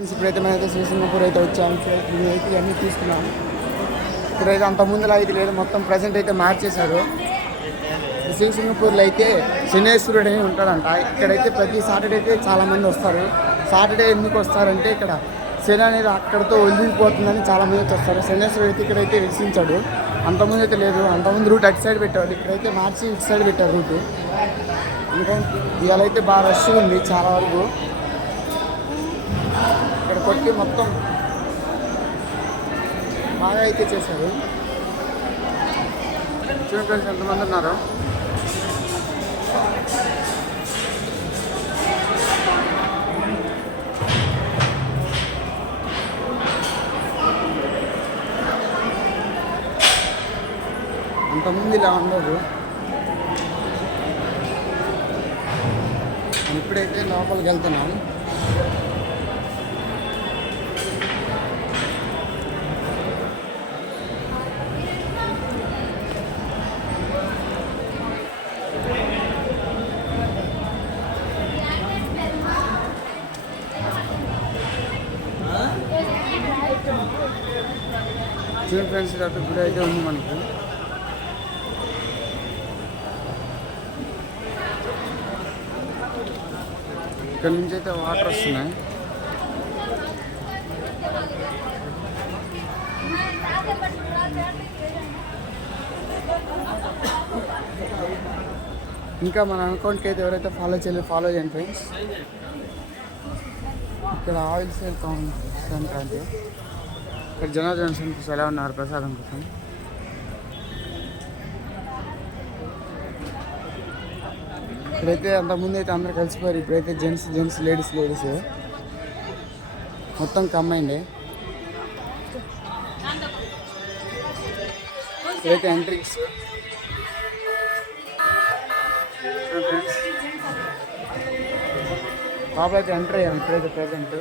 ఇప్పుడైతే మేమైతే శ్రీసింగపూర్ అయితే వచ్చాము. మేమైతే ఇవన్నీ తీసుకున్నాము. ఇప్పుడైతే అంత ముందులో అయితే లేదు, మొత్తం ప్రజెంట్ అయితే మార్చేశారు. శ్రీసింగపూర్లో అయితే శనేశ్వరుడు అని ఉంటాడంట. ఇక్కడైతే ప్రతి సాటర్డే అయితే చాలామంది వస్తారు. సాటర్డే ఎందుకు వస్తారంటే ఇక్కడ శని అనేది అక్కడితో వదిలిపోతుందని చాలామంది అయితే వస్తారు. శనేశ్వరుడు అయితే ఇక్కడైతే వికసించాడు. అంతకుముందు అయితే లేదు, అంతకుముందు రూట్ అటు సైడ్ పెట్టారు, ఇక్కడైతే మార్చి ఇటు సైడ్ పెట్టారు రూటు. ఇంకా ఇవాళ అయితే బాగా రష్ ఉంది చాలా వరకు. ఇక్కడ కొట్టి మొత్తం బాగా అయితే చేశారు. చూడండి ఫ్రెండ్స్ ఎంతమంది ఉన్నారు. అంతమంది ఇలా ఉండదు. ఇప్పుడైతే లోపలికి వెళ్తున్నాం. చూడండి ఫ్రెండ్స్ అక్కడ గుడి అయితే ఉంది మనకి. ఇక్కడ నుంచి అయితే వాటర్ వస్తున్నాయి. ఇంకా మన అకౌంట్కి అయితే ఎవరైతే ఫాలో చేయలేదు ఫాలో చేయండి ఫ్రెండ్స్. ఇక్కడ ఆయిల్ సేల్ సెంటర్ అంటే ఇక్కడ జనజన్స్ ఎలా ఉన్నారు ప్రసాదం కోసం. ఇప్పుడైతే అంతకుముందు అయితే అందరూ కలిసిపోయారు. ఇప్పుడైతే జెంట్స్ లేడీస్ మొత్తం కంబైండ్. ఇప్పుడైతే ఎంట్రీస్ లోపలైతే ఎంట్రీ అయ్యాము. ఇప్పుడైతే ప్రజెంట్